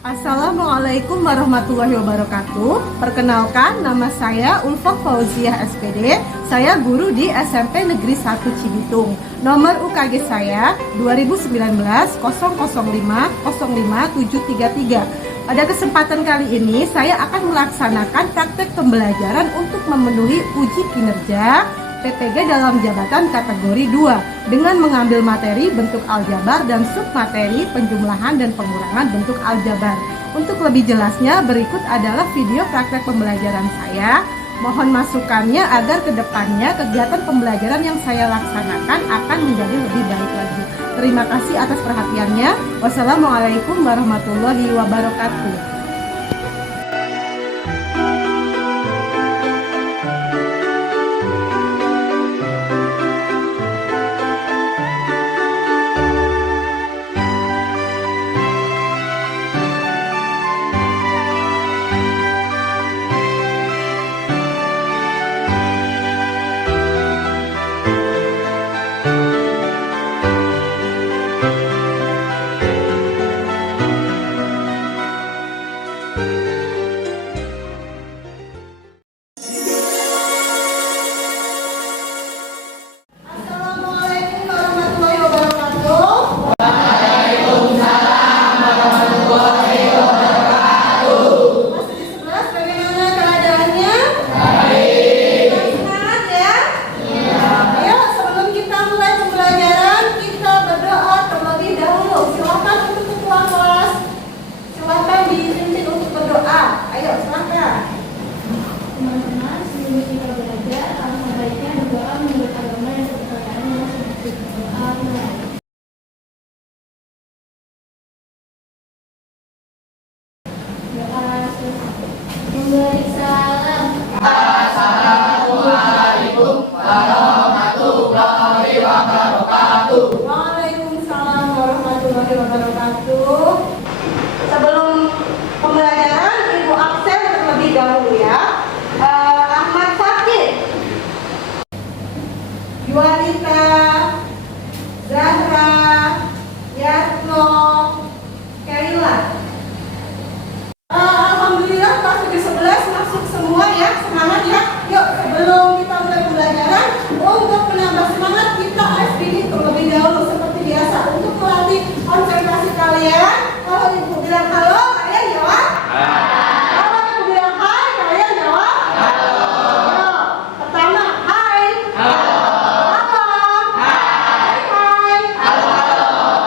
Assalamualaikum warahmatullahi wabarakatuh. Perkenalkan, nama saya Ulfa Fauziah SPD. Saya guru di SMP Negeri 1 Cibitung. Nomor UKG saya 2019 005 05733. Pada kesempatan kali ini saya akan melaksanakan praktek pembelajaran untuk memenuhi uji kinerja PPG dalam jabatan kategori 2 dengan mengambil materi bentuk aljabar dan submateri penjumlahan dan pengurangan bentuk aljabar. Untuk lebih jelasnya, berikut adalah video praktek pembelajaran saya. Mohon masukannya agar kedepannya kegiatan pembelajaran yang saya laksanakan akan menjadi lebih baik lagi. Terima kasih atas perhatiannya. Wassalamualaikum warahmatullahi wabarakatuh. Assalamualaikum warahmatullahi wabarakatuh. Waalaikumsalam warahmatullahi wabarakatuh. Sebelum pembelajaran, Ibu absen terlebih dahulu ya. Ahmad Fakir, Yualita, Zahra, Yatno, Kaila. Alhamdulillah kelas 11 masuk semua ya, semangat ya. Yuk, sebelum kita mulai pembelajaran, untuk menambah semangat kita SPD terlebih dahulu seperti biasa untuk melatih konsentrasi kalian. Kalau Ibu bilang halo, kalian jawab. Kalau Ibu bilang hai, kalian jawab. Yuk, pertama, hai. Halo. Hai. Hai. Halo.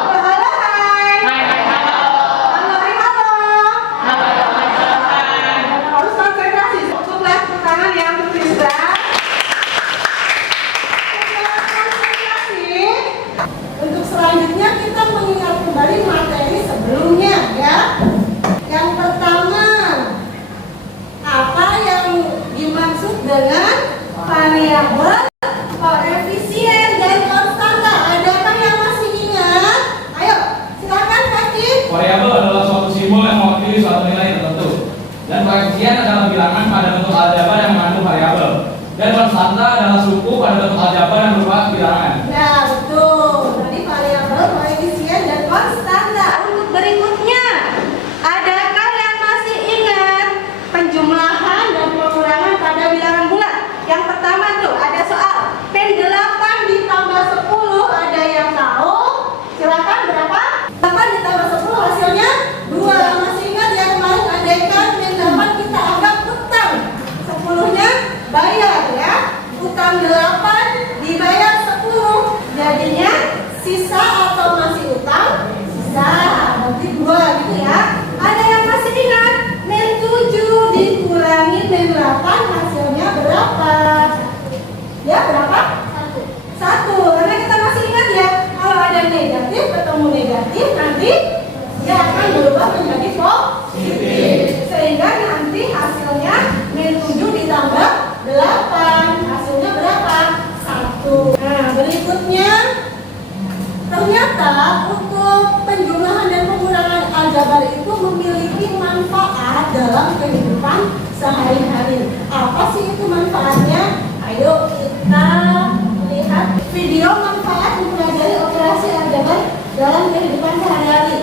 Halo, hai. Halo, harus konsentrasi. Untuk lihat tangan yang terpisah. Untuk selanjutnya kita mengingat kembali materi sebelumnya ya. Yang pertama, apa yang dimaksud dengan variabel, koefisien dan konstanta? Adakah yang masih ingat? Ayo, silakan Fakir. Variabel adalah suatu simbol yang mewakili suatu nilai tertentu. Dan koefisien adalah bilangan pada bentuk aljabar yang mengandung variabel. Dan konstanta adalah suku pada bentuk aljabar yang berupa bilangan. Nah, betul. Tadi variabel, koefisien dan konstanta. Untuk berikutnya, adakah yang masih ingat penjumlahan dan pengurangan pada bilangan bulat? Yang pertama tuh ada soal pen 8 ditambah 10. Ada yang tahu? Silakan, berapa? 8 ditambah 10 hasilnya 2. Masih ingat ya kemarin andaikan pen 8 kita anggap utang, 10-nya bayar ya. Utang 8 dibayar 10, jadinya sisa atau masih utang? Sisa, berarti 2 gitu ya. Ada yang masih ingat men 7 dikurangi men 8 hasilnya berapa? Ya, berapa? 1. Karena kita masih ingat ya, kalau ada negatif ketemu negatif nanti dia akan berubah menjadi positif. Sehingga nanti hasilnya men 7 ditambah 8 hasilnya berapa? 1. Nah, berikutnya ternyata untuk penjumlahan dan pengurangan aljabar itu memiliki manfaat dalam kehidupan sehari-hari. Apa sih itu manfaatnya? Ayo kita lihat video manfaat mempelajari operasi aljabar dalam kehidupan sehari-hari.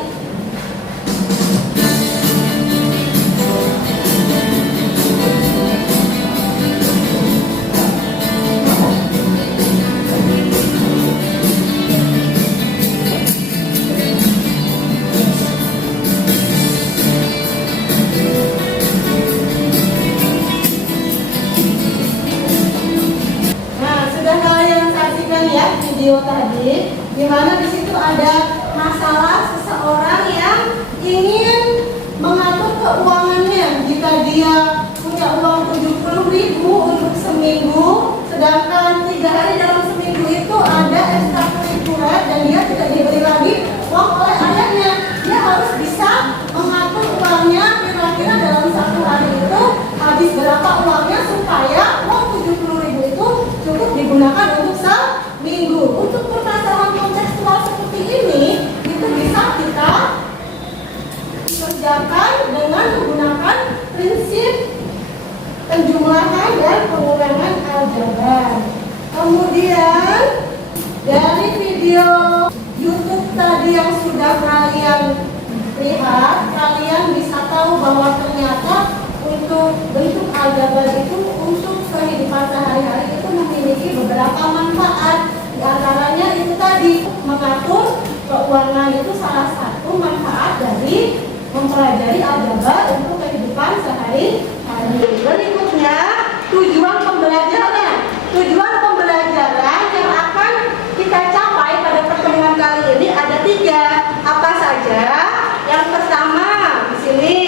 video tadi, di mana di situ ada masalah seseorang yang ingin mengatur keuangannya. Jika dia punya uang 70.000 untuk seminggu, sedangkan 3 hari dalam seminggu itu ada ekstrakurikuler dan dia tidak diberi lagi uang oleh ayahnya, dia harus bisa mengatur uangnya kira-kira dalam 1 hari itu habis berapa uangnya supaya uang 70.000 itu cukup digunakan untuk seminggu. Untuk permasalahan kontekstual seperti ini itu bisa kita kerjakan dengan menggunakan prinsip penjumlahan dan pengurangan aljabar. Kemudian dari video YouTube tadi yang sudah kalian lihat, kalian bisa tahu bahwa ternyata untuk bentuk aljabar itu untuk kehidupan sehari-hari itu memiliki beberapa manfaat. Di antaranya itu tadi, mengatur keuangan itu salah satu manfaat dari mempelajari aljabar untuk kehidupan sehari-hari. Berikutnya, tujuan pembelajaran. Tujuan pembelajaran yang akan kita capai pada pertemuan kali ini ada 3. Apa saja? Yang pertama di sini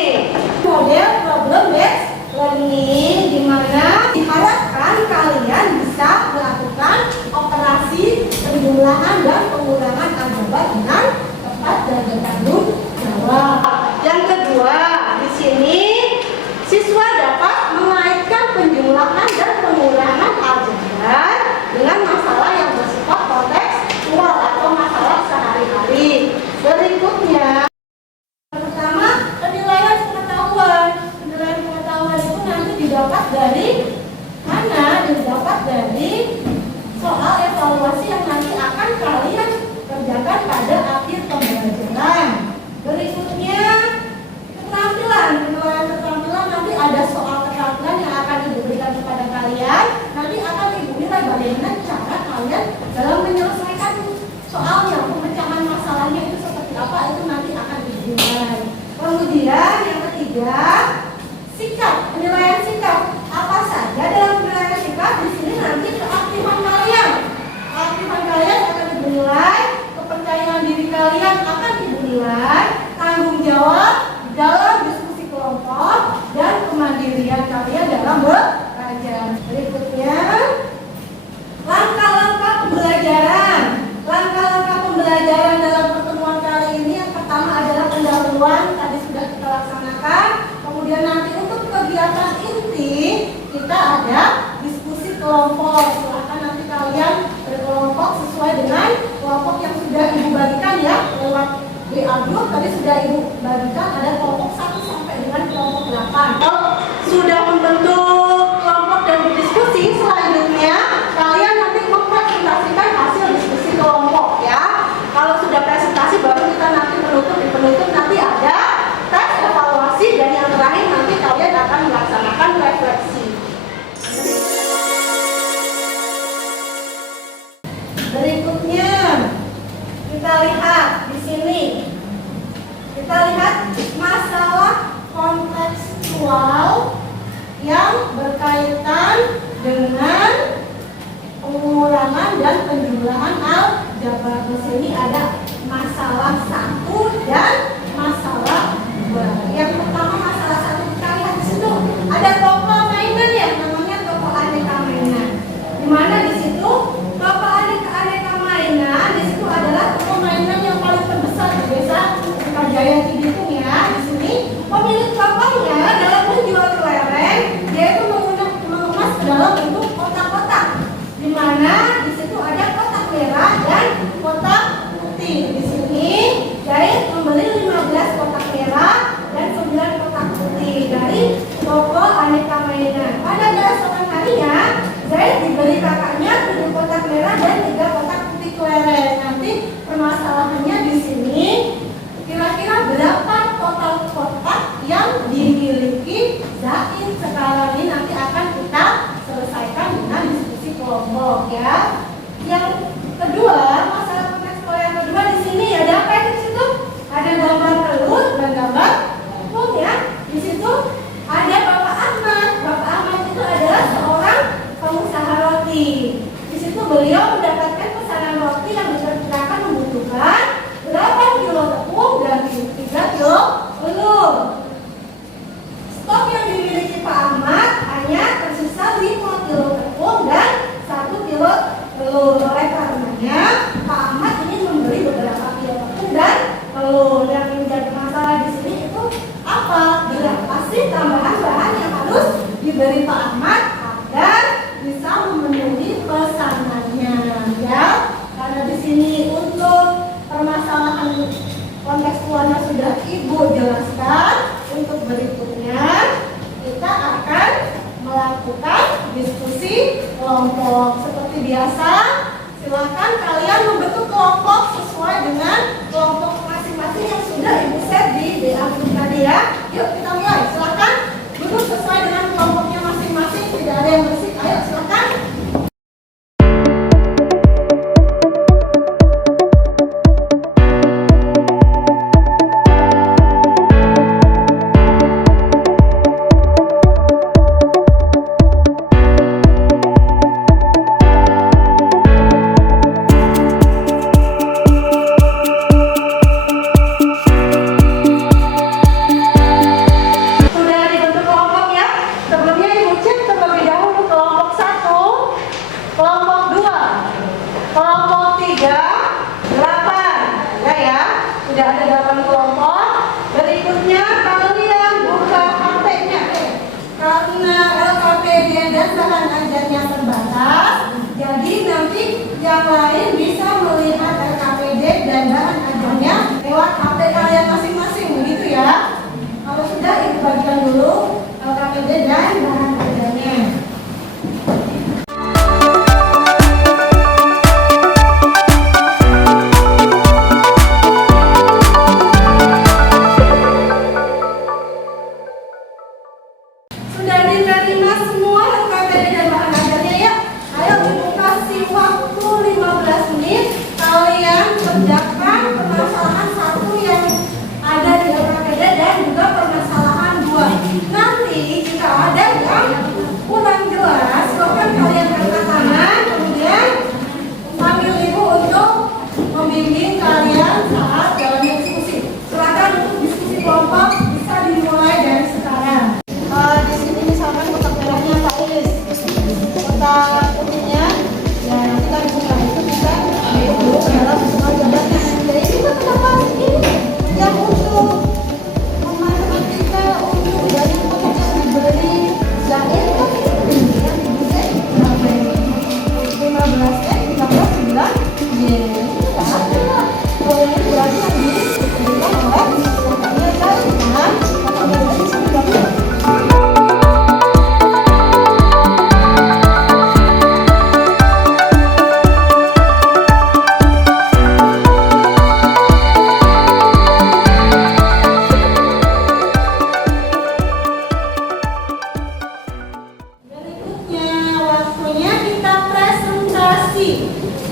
model problem based learning, di mana diharapkan kalian bisa melakukan operasi penjumlahan dan pengurangan aljabar dengan tepat dan bertanggung jawab. Yang kedua, di sini siswa dapat mengaitkan penjumlahan dan pengurangan aljabar dengan masalah yang bersifat kontekstual atau masalah sehari-hari. Berikutnya, pertama, penilaian pengetahuan. Penilaian pengetahuan itu nanti didapat dari mana? Didapat dari soal evaluasi yang nanti akan kalian kerjakan pada akhir pembelajaran. Berikutnya, keterampilan. Penilaian keterampilan nanti ada soal keterampilan yang akan Ibu berikan kepada kalian. Nanti akan Ibu nilai bagaimana cara kalian dalam menyelesaikan soalnya, pemecahan masalahnya itu seperti apa, itu nanti akan Ibu nilai. Kemudian yang ketiga, sikap. Penilaian sikap. Apa saja dalam penilaian sikap? Di sini nanti keaktifan kalian. Keaktifan kalian akan Ibu nilai, kepercayaan diri kalian akan Ibu nilai, tanggung jawab dalam diskusi kelompok, dan kemandirian kalian dalam belajar. Berikutnya, langkah-langkah pembelajaran. Langkah-langkah pembelajaran dalam pertemuan kali ini yang pertama adalah pendahuluan, tadi sudah kita laksanakan. Kemudian nanti untuk kegiatan inti kita ada diskusi kelompok. Silakan nanti kalian berkelompok sesuai dengan kelompok yang sudah Ibu bagikan ya lewat WA group. Tadi sudah Ibu bagikan, ada kelompok 1 sampai dengan kelompok 8. Kalau sudah membentuk kelompok dan berdiskusi, selanjutnya kalian nanti mempresentasikan hasil diskusi kelompok ya. Kalau sudah presentasi baru kita nanti menutup. Di penutup nanti ada tes evaluasi, dan yang terakhir nanti kalian akan melaksanakan refleksi. Berikutnya kita lihat di sini. Kita lihat masalah kontekstual yang berkaitan dengan pengurangan dan penjumlahan aljabar. Di sini ada masalah 1 dan masalah 2. Yang pertama masalah 1, kita lihat di situ ada toko mainan ya, namanya toko aneka mainan. Di mana di situ toko aneka mainan, di situ adalah toko mainan yang paling terbesar di desa Jaya Cibitung ya. Di sini pemilik tokonya dalam menjual kelereng, dia itu mengemas ke dalam bentuk kotak-kotak, di mana di situ ada kotak merah dan kotak putih. Di sini Jaya membeli 15 kotak merah dan 9 kotak putih dari toko aneka mainan. Pada keesokan harinya Jaya diberi kakaknya 7 kotak merah dan 3 kotak putih kelereng. Nanti permasalahannya di sini, kira-kira berapa total kotak yang dimiliki Zain sekarang ini nanti akan kita selesaikan dengan diskusi kelompok ya. Yang kedua, masalah kontekstual yang kedua di sini ada apa di situ? Ada gambar telur dan gambar tepung ya. Di situ ada Bapak Ahmad. Bapak Ahmad itu adalah seorang pengusaha roti. Di situ beliau mendapatkan pesanan roti yang diperkirakan membutuhkan 8 kilo tepung dan 3 kilo telur. Stok yang dimiliki Pak Ahmad hanya tersisa 5 kilo tepung dan 1 kilo telur. Oleh karenanya Pak Ahmad ingin membeli beberapa kilo tepung dan telur. Yang menjadi masalah di sini itu apa? Berapa sih tambahan bahan yang harus diberi Pak Ahmad agar bisa memenuhi pesanannya, ya? Karena di sini untuk permasalahan kontekstualnya sudah Ibu jelaskan. Untuk berikutnya kita akan melakukan diskusi kelompok seperti biasa. Silakan kalian membentuk kelompok sesuai dengan kelompok masing-masing yang sudah Ibu share di WA tadi, ya. Yuk kita mulai. Silakan duduk sesuai dengan kelompoknya masing-masing. Tidak ada yang bersih. Ayo silakan. Sudah ada 8 kelompok. Berikutnya kalian buka HP-nya. Karena LKPD dan bahan ajarnya terbatas, jadi nanti yang lain bisa melihat LKPD dan bahan ajarnya lewat HP kalian masing-masing, begitu ya. Kalau sudah, Ibu bagikan dulu LKPD dan bahan ajarnya.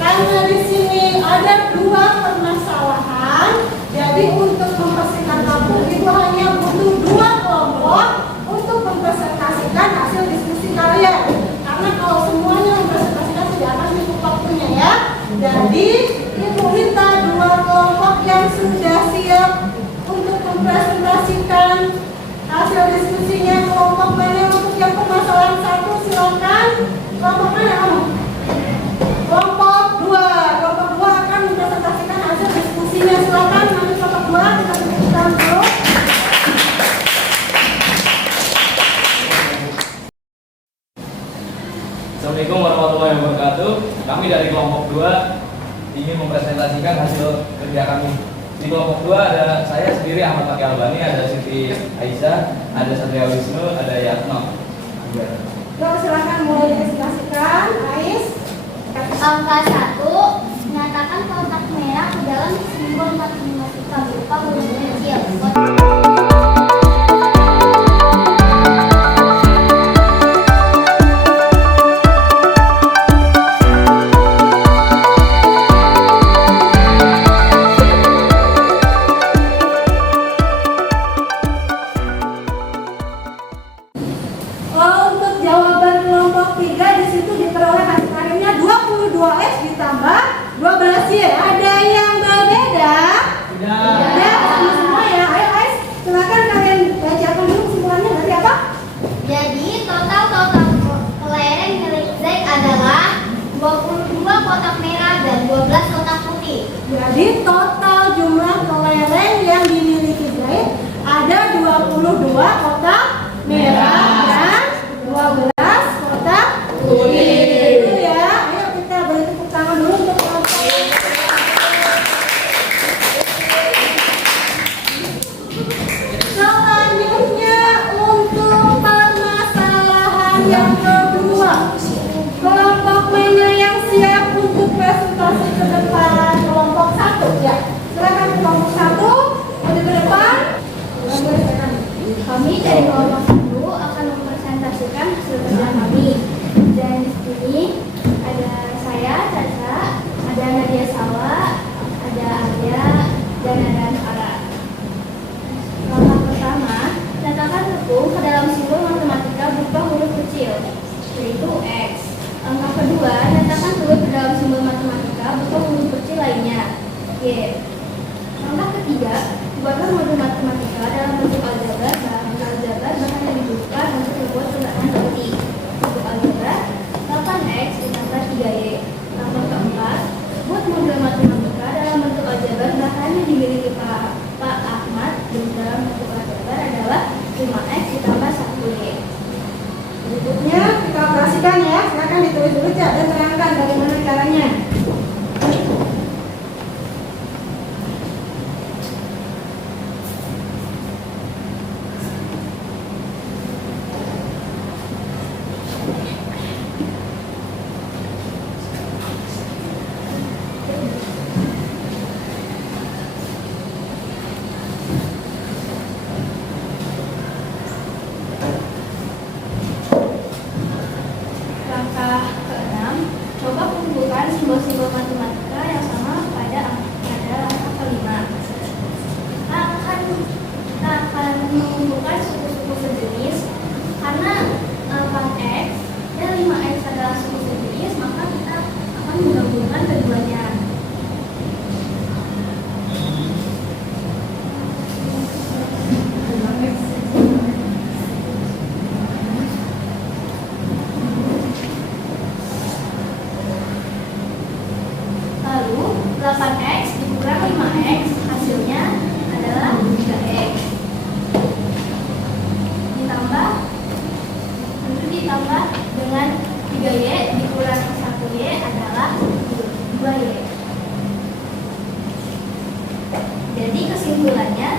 Karena di sini ada 2 permasalahan, jadi untuk mempersingkat waktu itu hanya butuh 2 kelompok untuk mempresentasikan hasil diskusi kalian. Karena kalau semuanya mempresentasikan tidak akan cukup waktunya, ya. Jadi Ibu minta 2 kelompok yang sudah siap untuk mempresentasikan hasil diskusinya. Kelompok mana untuk yang permasalahan 1? Silakan. Kelompok mana kamu? Kelompok 2 akan mempresentasikan hasil diskusinya. Silakan nanti kelompok 2 kita diskusikan dulu. Assalamualaikum warahmatullahi wabarakatuh. Kami dari kelompok 2 ingin mempresentasikan hasil kerja kami. Di kelompok 2 ada saya sendiri Ahmad Pakai Albani, ada Siti Aisyah, ada Satria Wisnu, ada Yatno. Silakan mulai dipresentasikan. Ais. Angka 1 menyatakan kotak merah ke dalam simbol matematika berupa huruf kecil. Untuk jawaban kelompok 3 di situ diperoleh hasil akhirnya 20. kotak merah dan 12 kotak putih. Jadi total jumlah kelereng yang dimiliki Zaid ada 22 kotak merah dan 12 kotak putih. Itu ya. Ayo kita beri tepuk tangan dulu untuk kelompok. Selanjutnya untuk permasalahan yang kedua. Kelompok mana yang siap untuk presentasi ke depan? Kelompok 1 ya. Silakan kelompok 1 maju ke depan. Kami dari kelompok 1 akan mempresentasikan hasil kerja kami. Dan di sini ada saya, Caca, ada Nadia Sawa, ada Arya, dan ada Farah. Langkah pertama, letakkan tepung ke dalam simbol matematika berupa huruf kecil, yaitu X. Langkah kedua, letakkan telur ke dalam simbol matematika berupa huruf kecil lainnya, Y. Langkah ketiga, buatlah modul matematika dalam bentuk aljabar, bahan yang dibutuhkan untuk membuat persamaan seperti bentuk aljabar 8x ditambah 3y. Langkah keempat, buat modul matematika dalam bentuk aljabar, bahan yang dimiliki Pak Ahmad dan dalam bentuk aljabar adalah 5x ditambah 1y. Berikutnya kita operasikan ya. Silakan ditulis dulu Cak dan terangkan bagaimana caranya. Langkah keenam, coba kumpulkan simbol-simbol matematika yang sama pada langkah kelima. Kita akan mengumpulkan suku-suku sejenis karena 8x dan 5x adalah suku sejenis, maka kita akan menggabungkan keduanya. Lalu 8x dikurang 5x hasilnya adalah 3x. Ditambah dengan 3y dikurang 1y adalah 2y. Jadi kesimpulannya,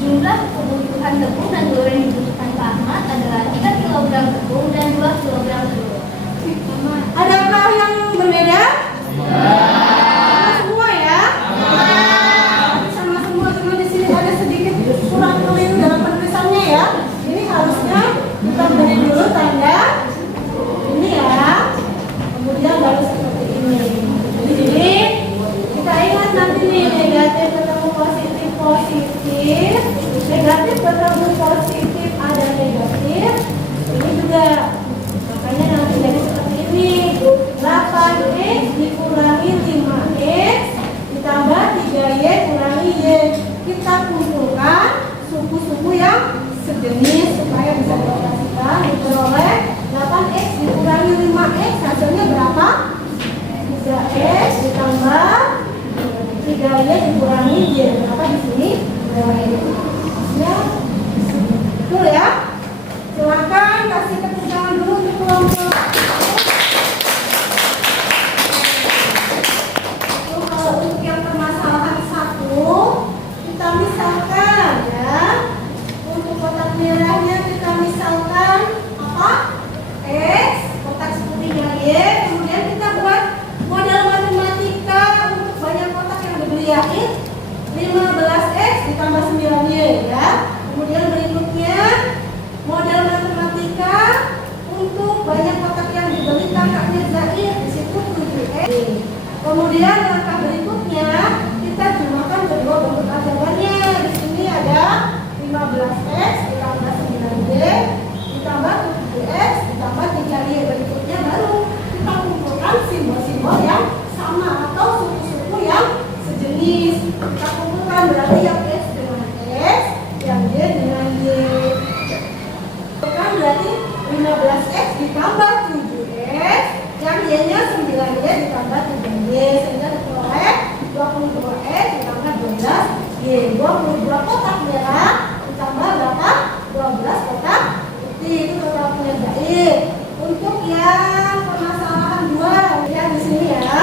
jumlah kebutuhan tepung dan telur yang dibutuhkan Pak Ahmad adalah 3 kg tepung dan 2 kg telur. Adakah yang berbeda? Semua ya? Sama semua, cuma di sini ada sedikit kurang keliru dalam penulisannya ya. Ini harusnya kita beri dulu tanda ini ya. Kemudian baru seperti ini. Jadi kita ingat nanti nih, negatif ketemu positif, negatif ketemu positif ada negatif. Ini juga makanya nanti jadi seperti ini. 8x dikurangi 5x ditambah 3y kurangi y. Kita kumpulkan suku-suku yang sejenis supaya bisa dioperasikan. Diperoleh 8x dikurangi 5x hasilnya berapa? 3x ditambah 3y dikurangi y. Berapa di sini? Hasilnya betul ya. Silakan kasih tepuk tangan dulu untuk kelompok. Untuk yang permasalahan 1 kita misalkan ya. Untuk kotak merahnya kita misalkan apa? X, kotak putihnya Y. Kemudian kita buat model matematika untuk banyak kotak yang diberiain 15x ditambah 9y ya. Kemudian berikutnya model matematika untuk banyak kotak yang dibeli kakaknya Zaid, di situ 7x. Kemudian langkah berikutnya kita jumlahkan kedua bentuk aljabarnya. Di sini ada 15x ditambah 9y ditambah 7x ditambah 3y. Berikutnya baru kita kumpulkan simbol-simbol yang sama atau suku-suku yang sejenis. Kita kumpulkan berarti yang x dengan x, yang y dengan y. Kumpulkan berarti 15x ditambah 7x, yang y nya 9y ditambah 3y. dan Y, sehingga diperoleh 22X ditambah 12Y. 22 kotak merah ditambah berapa? 12 kotak putih. Itu total pengerjaan. Untuk yang permasalahan 2, lihat di sini ya.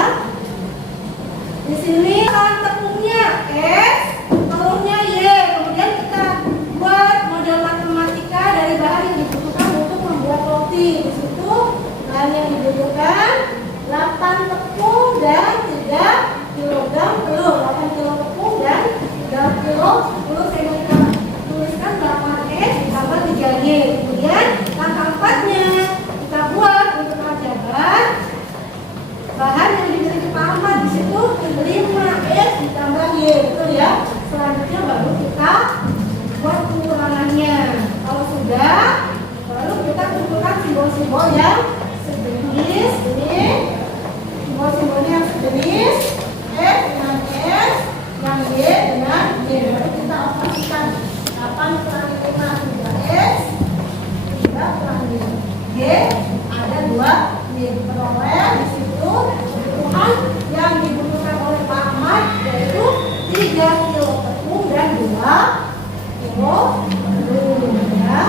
Di sini bahan tepungnya S, telurnya Y. Kemudian kita buat model matematika dari bahan yang dibutuhkan untuk membuat roti. Di situ bahan yang dibutuhkan 8 tepung dan 3 kg telur. 8 kg tepung dan 3 kg telur. Sehingga kita tuliskan 8S ditambah 3Y. Kemudian langkah 4-nya kita buat untuk aljabar. Bahan yang dimiliki Pak Ahmad di situ 5S ditambah Y, betul ya. Selanjutnya baru kita buat pengurangannya. Kalau sudah, baru kita kumpulkan simbol-simbol yang sejenis. Ini simbol-simbolnya yang sejenis. S dengan S, yang Y dengan Y. Baru kita operasikan. 8 kurangi 5, 3S, 3 kurangi Y, ada 2 Y. Peroleh di situ kebutuhan yang dibutuhkan oleh Pak Ahmad, yaitu 3 kilo tepung dan 2 kilo telur ya.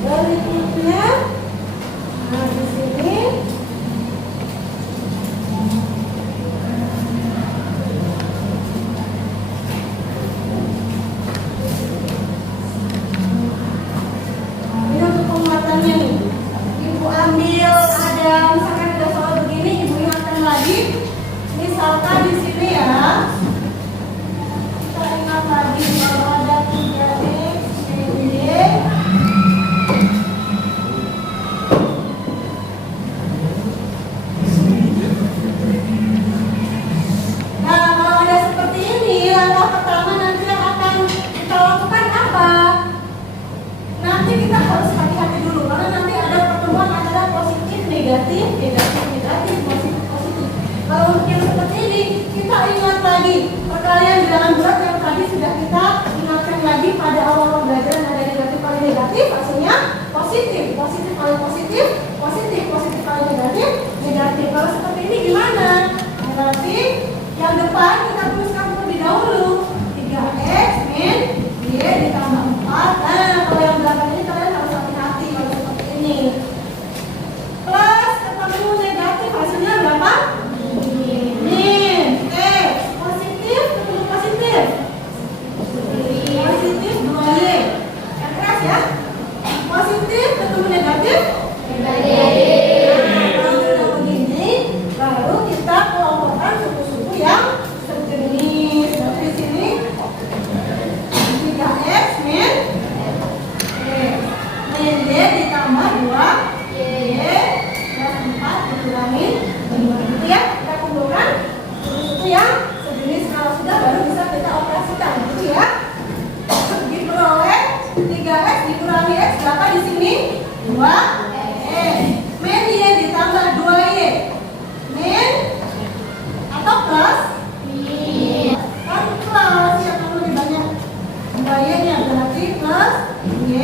Berikutnya, nah di sini ini untuk penguatannya nih. Ibu ambil ada misalkan ada soal begini, ibu ingatkan lagi. Misalkan di sini ya, kita ingat lagi kalau ada 3X, Y. Nah, kalau ada seperti ini, langkah pertama nanti yang akan kita lakukan apa? Nanti kita harus hati-hati dulu, karena nanti ada pertemuan antara positif, negatif, negatif, negatif, positif, positif. Kalau untuk yang seperti ini, kita ingat lagi perkalian bilangan bulat yang tadi sudah kita ingatkan lagi pada awal pembelajaran. Ada negatif kali negatif, hasilnya positif, positif kali positif, positif, positif kali negatif, negatif. Kalau seperti ini gimana? Berarti yang depan kita tuliskan terlebih dahulu 3X min Y ditambah 4. Nah, kalau yang belakang ini kalian harus hati-hati kalau seperti ini. Plus ketemu negatif, hasilnya berapa? Min. X. Positif ketemu positif. Positif 2Y. Yang keras ya. Positif ketemu negatif. Negatif. Nah, kalau sudah begini, baru kita kelompokkan suku-suku yang sejenis. Dari sini 3X min min Y ditambah 2Y plus 4 dikurangi 5. Gitu ya, kita kumpulkan suku yang sejenis. Kalau sudah baru bisa kita operasikan, gitu ya. Diperoleh 3X dikurangi X berapa di sini? 2X. Min Y ditambah 2Y. Min atau plus? Min. Kan plus ya, kalau lebih banyak 2Y-nya berarti plus Y.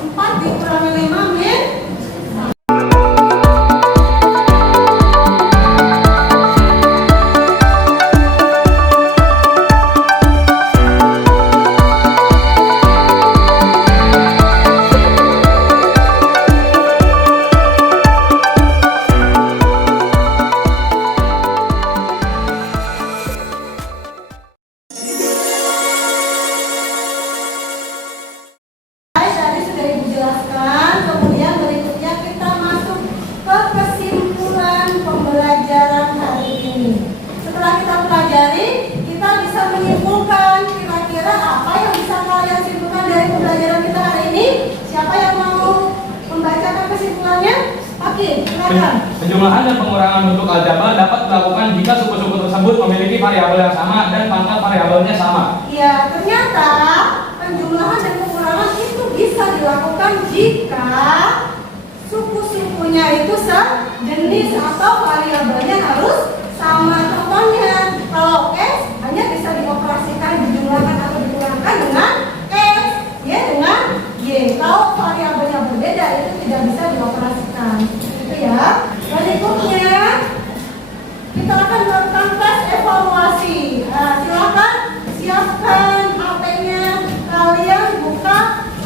4 dikurangi 5 min. Tadi sudah Ibu jelaskan. Kemudian berikutnya kita masuk ke kesimpulan pembelajaran hari ini. Setelah kita pelajari, kita bisa menyimpulkan kira-kira apa yang bisa kalian simpulkan dari pembelajaran kita hari ini. Siapa yang mau membacakan kesimpulannya? Oke, silakan. Penjumlahan dan pengurangan bentuk aljabar dapat dilakukan jika suku-suku tersebut memiliki variabel yang sama dan pangkat variabelnya sama. Ya, ternyata penjumlahan dan pengurangan itu bisa dilakukan jika suku-sukunya itu sejenis atau variabelnya harus sama. Contohnya, kalau X hanya bisa dioperasikan, dijumlahkan atau dikurangkan dengan X, Y dengan Y. Kalau variabelnya berbeda itu tidak bisa dioperasikan. Itu ya. Berikutnya kita akan melakukan tes evaluasi. Nah, silakan siapkan HP-nya, kalian buka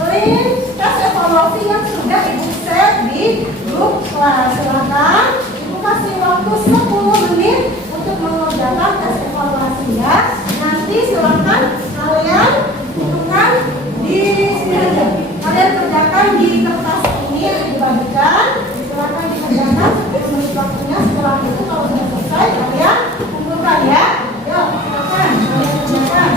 link tes evaluasi yang sudah Ibu share di grup kelas. Silakan Ibu kasih waktu 10 menit untuk mengerjakan tes evaluasi ya. Nanti silakan kalian butuhkan di sini aja. Kalian kerjakan di kertas ini yang dibagikan. Silakan dikerjakan 10 menit waktunya. Setelah itu kalau sudah selesai kalian kumpulkan ya. Yuk, silakan kalian kerjakan.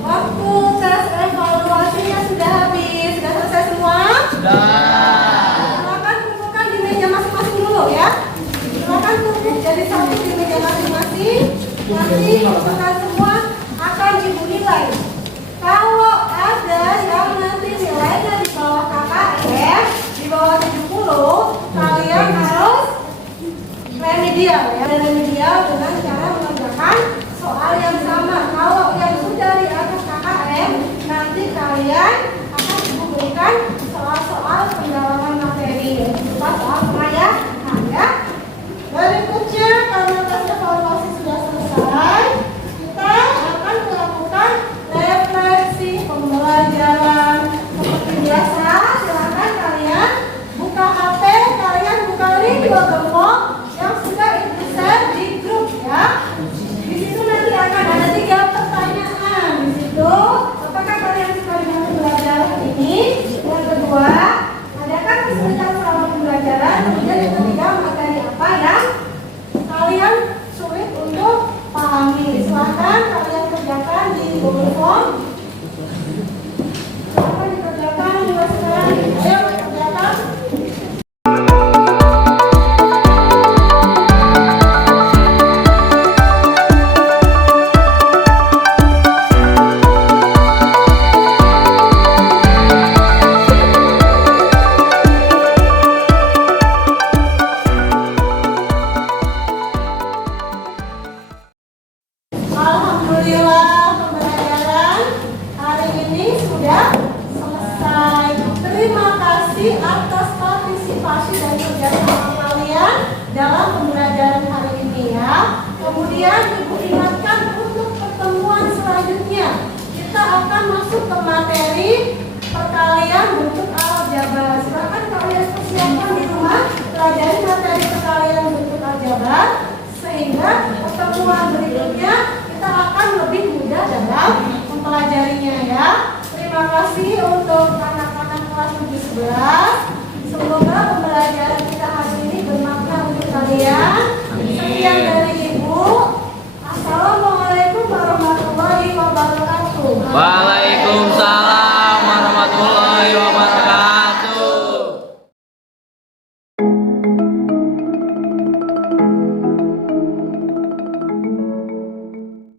Waktu tes evaluasinya sudah habis. Sudah selesai semua? Silakan kumpulkan di meja masing-masing dulu ya. Silakan kumpul jadi satu di meja masing-masing. Nanti kumpulkan semua akan Ibu nilai. Kalau ada yang nanti nilainya di bawah KKM, di bawah 70, kalian harus remedial ya. Remedial dengan cara mengerjakan soal yang sama. Kalau yang sudah di atas KKM, nanti kalian akan diberikan soal-soal pendalaman materi, berupa soal pengayahan ya. Berikutnya, karena tes evaluasi sudah selesai, kita akan melakukan refleksi pembelajaran. Seperti biasa, silakan kalian buka HP, kalian buka link Google Form yang sudah Ibu share di grup ya. Di situ nanti akan ada 3 pertanyaan. Di situ, apakah kalian suka dengan pembelajaran ini? Yang kedua, adakah kesulitan selama pembelajaran? Kemudian yang ketiga, materi apa yang kalian sulit untuk pahami? Silakan kalian kerjakan di Google Form. Silakan dikerjakan juga sekarang. Ayo kerjakan. Alhamdulillah, pembelajaran hari ini sudah selesai. Terima kasih atas partisipasi dan kerjasama kalian dalam pembelajaran hari ini ya. Kemudian Ibu ingatkan untuk pertemuan selanjutnya kita akan masuk ke materi perkalian bentuk aljabar. Silakan kalian persiapkan di rumah, pelajari materi perkalian bentuk aljabar sehingga pertemuan berikutnya kita akan lebih mudah dalam mempelajarinya ya. Terima kasih untuk anak-anak kelas 7-11. Semoga pembelajaran kita hari ini bermakna untuk kalian. Sekian dari Ibu. Assalamualaikum warahmatullahi wabarakatuh.